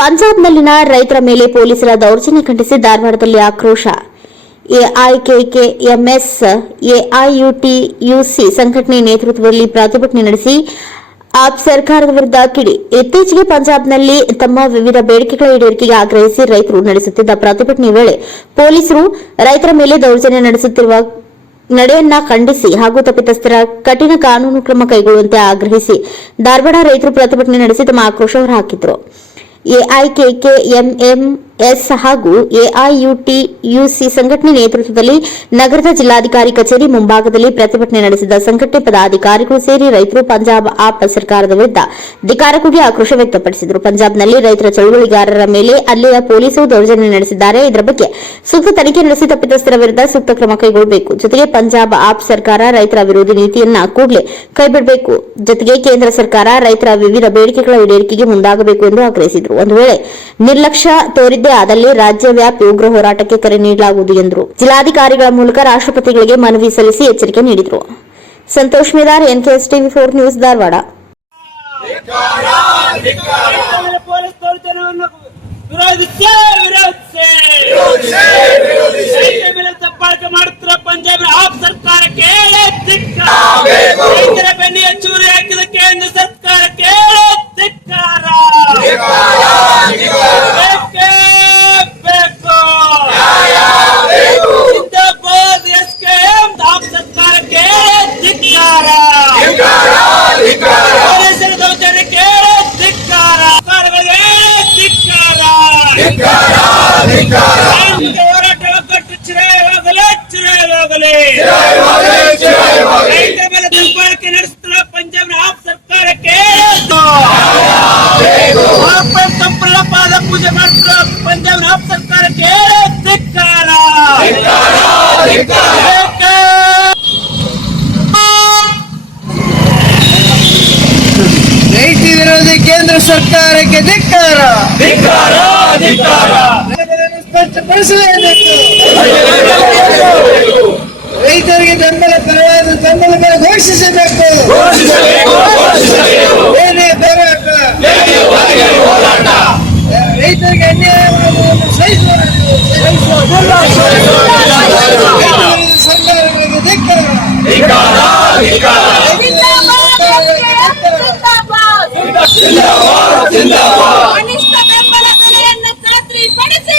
ಪಂಜಾಬ್ನಲ್ಲಿನ ರೈತರ ಮೇಲೆ ಪೊಲೀಸರ ದೌರ್ಜನ್ಯ ಖಂಡಿಸಿ ಧಾರವಾಡದಲ್ಲಿ ಆಕ್ರೋಶ. ಎಐಕೆಕೆಎಂಎಸ್ ಎಐಯುಟಿಯುಸಿ ಸಂಘಟನೆ ನೇತೃತ್ವದಲ್ಲಿ ಪ್ರತಿಭಟನೆ ನಡೆಸಿ ಆಪ್ ಸರ್ಕಾರದ ವಿರುದ್ಧ ಕಿಡಿ. ಇತ್ತೀಚೆಗೆ ಪಂಜಾಬ್ನಲ್ಲಿ ತಮ್ಮ ವಿವಿಧ ಬೇಡಿಕೆಗಳ ಈಡೇರಿಕೆಗೆ ಆಗ್ರಹಿಸಿ ರೈತರು ನಡೆಸುತ್ತಿದ್ದ ಪ್ರತಿಭಟನೆ ವೇಳೆ ಪೊಲೀಸರು ರೈತರ ಮೇಲೆ ದೌರ್ಜನ್ಯ ನಡೆಸುತ್ತಿರುವ ನಡೆಯನ್ನ ಖಂಡಿಸಿ ಹಾಗೂ ತಪ್ಪಿತಸ್ಥರ ಕಠಿಣ ಕಾನೂನು ಕ್ರಮ ಕೈಗೊಳ್ಳುವಂತೆ ಆಗ್ರಹಿಸಿ ಧಾರವಾಡ ರೈತರು ಪ್ರತಿಭಟನೆ ನಡೆಸಿ ತಮ್ಮ ಆಕ್ರೋಶ ಹೊರಹಾಕಿದರು. ಎಐಕೆಕೆಎಂಎಸ್ ಹಾಗೂ ಎಐಯುಟಿಯುಸಿ ಸಂಘಟನೆ ನೇತೃತ್ವದಲ್ಲಿ ನಗರದ ಜಿಲ್ಲಾಧಿಕಾರಿ ಕಚೇರಿ ಮುಂಭಾಗದಲ್ಲಿ ಪ್ರತಿಭಟನೆ ನಡೆಸಿದ ಸಂಘಟನೆ ಪದಾಧಿಕಾರಿಗಳು ಸೇರಿ ರೈತರು ಪಂಜಾಬ್ ಆಪ್ ಸರ್ಕಾರದ ವಿರುದ್ಧ ಧಿಕ್ಕಾರ ಕೂಗಿ ಆಕ್ರೋಶ ವ್ಯಕ್ತಪಡಿಸಿದರು. ಪಂಜಾಬ್ನಲ್ಲಿ ರೈತರ ಚಳುವಳಿಗಾರರ ಮೇಲೆ ಅಲ್ಲಿಯ ಪೊಲೀಸರು ದೌರ್ಜನ್ಯ ನಡೆಸಿದ್ದಾರೆ. ಇದರ ಬಗ್ಗೆ ಸೂಕ್ತ ತನಿಖೆ ನಡೆಸಿ ತಪ್ಪಿತಸ್ಥರ ವಿರುದ್ಧ ಸೂಕ್ತ ಕ್ರಮ ಕೈಗೊಳ್ಳಬೇಕು. ಜೊತೆಗೆ ಪಂಜಾಬ್ ಆಪ್ ಸರ್ಕಾರ ರೈತರ ವಿರೋಧಿ ನೀತಿಯನ್ನ ಕೂಡಲೇ ಕೈಬಿಡಬೇಕು. ಜೊತೆಗೆ ಕೇಂದ್ರ ಸರ್ಕಾರ ರೈತರ ವಿವಿಧ ಬೇಡಿಕೆಗಳ ಈಡೇರಿಕೆಗೆ ಮುಂದಾಗಬೇಕು ಎಂದು ಆಗ್ರಹಿಸಿದರು. ಒಂದು ವೇಳೆ ನಿರ್ಲಕ್ಷ್ಯ ತೋರಿದ್ದೇ ಆದಲ್ಲಿ ರಾಜ್ಯವ್ಯಾಪಿ ಉಗ್ರ ಹೋರಾಟಕ್ಕೆ ಕರೆ ನೀಡಲಾಗುವುದು ಎಂದರು. ಜಿಲ್ಲಾಧಿಕಾರಿಗಳ ಮೂಲಕ ರಾಷ್ಟ್ರಪತಿಗಳಿಗೆ ಮನವಿ ಸಲ್ಲಿಸಿ ಎಚ್ಚರಿಕೆ ನೀಡಿದರು. Santosh Medar, NKS TV 4 news, Dharwad. Punjab AAP ಸರ್ಕಾರಕ್ಕೆ ಬೆನ್ನಿಗೆ ಚೂರಿ ಹಾಕಿದ ಕೇಂದ್ರ ಸರ್ಕಾರಕ್ಕೆ ಧಿಕ್ಕಾರ. ಜಿಂದಾಬಾದ್ ಎಸ್ಕೆಎಂ ಆಪ್ ಸರ್ಕಾರಕ್ಕೆ ಧಿಕ್ಕಾರ. ಪೊಲೀಸರ ದೌರ್ಜನ್ಯಕ್ಕೆ ಧಿಕ್ಕಾರ. ಸರ್ಕಾರಗಳಿಗೆ ಧಿಕ್ಕಾರ. ಹೋರಾಟ ಒಗ್ಗಟ್ಟು ಚಿರವಾಗಲೇ ಚಿರವಾಗಲೇ. ರೈತ ಮೇಲೆ ದಬ್ಬಾಳಿಕೆ ನಡೆಸುತ್ತಿರುವ ಪಂಜಾಬ್ನ ಆಪ್ ಸರ್ಕಾರಕ್ಕೆ ಸಂಪೂರ್ಣ ಪಾದ ಪೂಜೆ ಮಾಡುತ್ತಿರುವ ಪಂಜಾಬ್ನ ಆಪ್ ಸರ್ಕಾರಕ್ಕೆ ಧಿಕ್ಕಾರ. ರೈತ ವಿರೋಧಿ ಕೇಂದ್ರ ಸರ್ಕಾರಕ್ಕೆ ಧಿಕ್ಕಾರ. ಸ್ಪಷ್ಟಪಡಿಸಲೇಬೇಕು. ರೈತರಿಗೆ ಬೆಂಬಲ ಪರವಾದ ಬೆಂಬಲ ಬೆಲೆ ಘೋಷಿಸಬೇಕು. ಏನೇ ಹೋರಾಟ ರೈತರಿಗೆ ಅನ್ಯಾಯವನ್ನು ಸರ್ಕಾರಗಳಿಗೆ ಧಿಕ್ಕಾರ. ಕನಿಷ್ಠ ಬೆಂಬಲ ಬೆಲೆಯನ್ನು ಖಾತ್ರಿಪಡಿಸಿ.